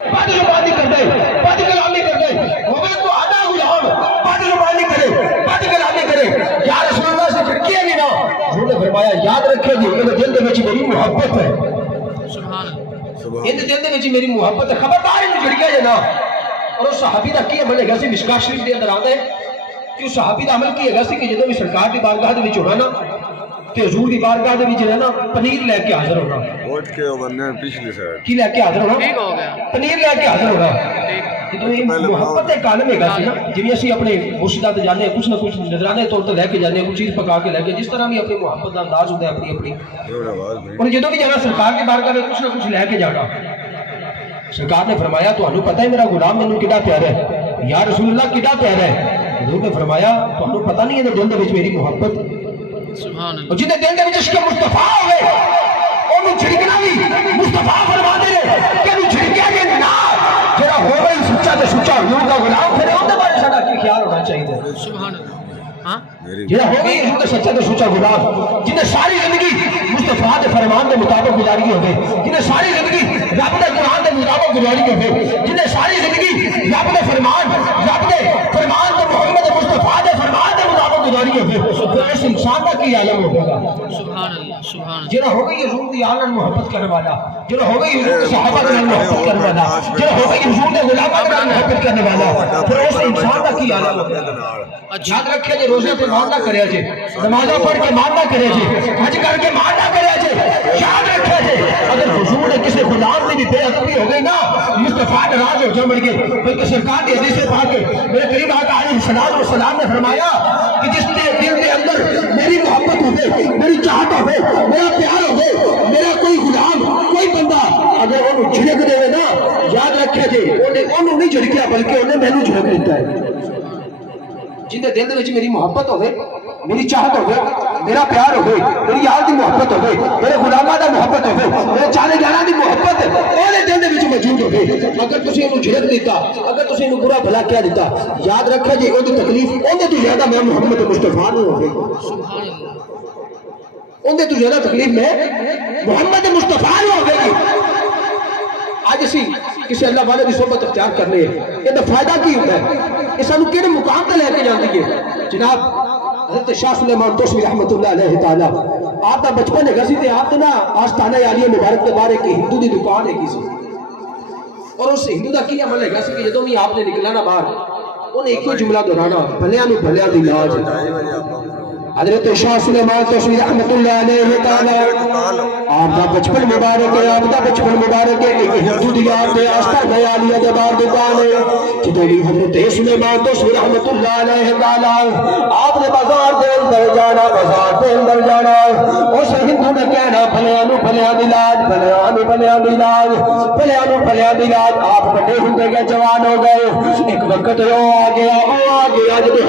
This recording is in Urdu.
بات زبانی کر دے، بات کلامی کر دے، ہمیں تو آدھا غلام بات زبانی کرے، بات کلامی کرے، یا رسول اللہ سے پھٹکیے نہیں نا۔ حضور نے فرمایا یاد رکھے جی یہ دل دے وچ میری محبت ہے، یہ دل دے وچ میری محبت ہے، خبردار انہوں جھڑکیا جے نا۔ اور اس صحابی دا کی عمل ہے گا سی مشکاہ شریف دے اندر آتا ہے کہ اس صحابی دا عمل کی ہے گا سی کہ جدوں بھی سرکار دی بارگاہ دے وچ ہونا نا تے حضور دی بارگاہ دے وچ نا پنیر لے کے حاضر ہونا۔ ووٹ کے بننے پچھلی سائیڈ کی لے کے حاضر ہونا؟ پنیر لے کے حاضر ہونا۔ تو یہ محبت ایک عالم ہے گا سی نا، جنہیں اسی اپنے مرشدہ تے جانے کچھ نہ کچھ نظرانے طور تے لے کے جانے، کچھ چیز پکا کے لے کے، جس طرح بھی اپنی محبت دا انداز ہوتا ہے اپنی اپنی۔ اور جدوں بھی جانا سرکار کی بارگاہ میں کچھ نہ کچھ لے کے جانا۔ سرکار نے فرمایا تو انہوں پتہ ہے میرا غلام میں کڈا پیارا ہے، یا رسول اللہ کڈا پیارا ہے۔ حضور نے فرمایا تو انہوں پتہ نہیں ہے دل دے وچ میری محبت، اور جنہیں دل دے وچ عشق مصطفیٰ ہوئے انہوں جھڑکنا بھی مصطفیٰ فرما دے کہ انہوں جھڑکیا گے نا جڑا ہوگا ہی سچا تے سچا حضور دا غلام، پھر اون دے بارے ساڈا کی خیال ہونا چاہیے؟ سبحان اللہ۔ جڑا ہوگا ہی حضور دا سچا تے سچا غلام، جنہیں ساری زندگی مصطفیٰ دے فرمان دے مطابق گزاری ہوگی، جنہیں ساری زندگی رب دے قرآن دے مطابق گزاری ہوگی، جنہیں ساری زندگی رب دے فرمان دے محمد مصطفیٰ دے فرمان دے مطابق گزاری ہوگی، پھر اس انسان کا کی عالم ہوگا؟ سبحان اللہ۔ جڑا ہوگا ہی حضور دی آلن محبت کرنے والا، جڑا ہوگا ہی حضور کے صحابہ کے محبت کرنے والا، جڑا ہوگا ہی حضور دے غلاموں کے محبت کرنے والا، پھر اس انسان کا کی عالم ہوگا؟ یاد رکھے جے روزے پہ مان نہ کرے جے، نمازہ پڑھ کے مان نہ کرے جے، حج کر کے مان نہ کرے جے، یاد رکھے جے اگر حضور نے کسی غلام کی بے ادبی ہو گئی نا مصطفیٰ ناراض ہو جائیں گے، بلکہ سرکار کی حدیث سے پاک میرے قریب آقا علیہ السلام نے فرمایا کہ جس نے دل کے اندر میری محبت ہوگی، میری چاہت ہوگی، میرا پیار ہوگی، میرا کوئی غلام کوئی بندہ اگر انہوں جھڑک دے نا، یاد رکھے جے انہوں نہیں جھڑکیا بلکہ انہیں میں نے جھڑک دیتا ہے۔ جنہیں دل دے وچ میری محبت ہوگی، میری چاہت ہوگی، میرا پیار ہوگی، میری یار دی محبت ہوگی، میرے غلامہ دا محبت ہوگی، میرے چاہنے جانا دی محبت اوہدے دل دے وچ موجود ہوگی۔ اگر تسی انہوں جھڑک دیتا، اگر تسی انہوں برا بھلا کیا دیتا، یاد رکھے جی اوہدی تکلیف اوہدے تو زیادہ میں محمد مصطفیٰ نہیں ہوگی، اوہدے تو زیادہ تکلیف میں محمد مصطفیٰ نہیں ہوگی۔ آج اسی کسی اللہ والے کی صحبت اختیار کرنے ہیں، یہ فائدہ کی ہوتا ہے، یہ سانو کیڑے مقام تے لے کے جاندی ہے؟ جناب حضرت شاہ سلیمان توسوی رحمت اللہ علیہ تعالی آپ دا بچپن ہے گسی تے آپ نا آستانہ عالیہ مبارک کے بارے کی ہندو دی دکان ہے کسی، اور اس ہندو دا کی عمل ہے گسی کہ جدوں بھی آپ نے نکلا نا باہر انہیں ایک ہی جملہ دہرانا، بھلیاں نو بھلیاں دی لاج۔ حضرت شاہ سلیمان توسوی رحمت اللہ علیہ تعالی آپ دا بچپن مبارک ہے، آپ دا بچپن مبارک ہے، ایک ہندو دی یاد دے آستانہ عالیہ دے باہر دکان ہے، جدوں بھی حضرت سلیمان توسوی رحمت اللہ علیہ تعالی آپ نے بازار دے اندر جانا، بازار دے اندر جانا، اس ہندو نے کہنا بھلیاں نو بھلیاں دی لاج، بھلیاں نو بھلیاں دی لاج، بھلیاں نو بھلیاں دی لاج۔ آپ بڑے ہوندے گئے، جوان ہو گئے، ایک وقت وہ آ گیا جدوں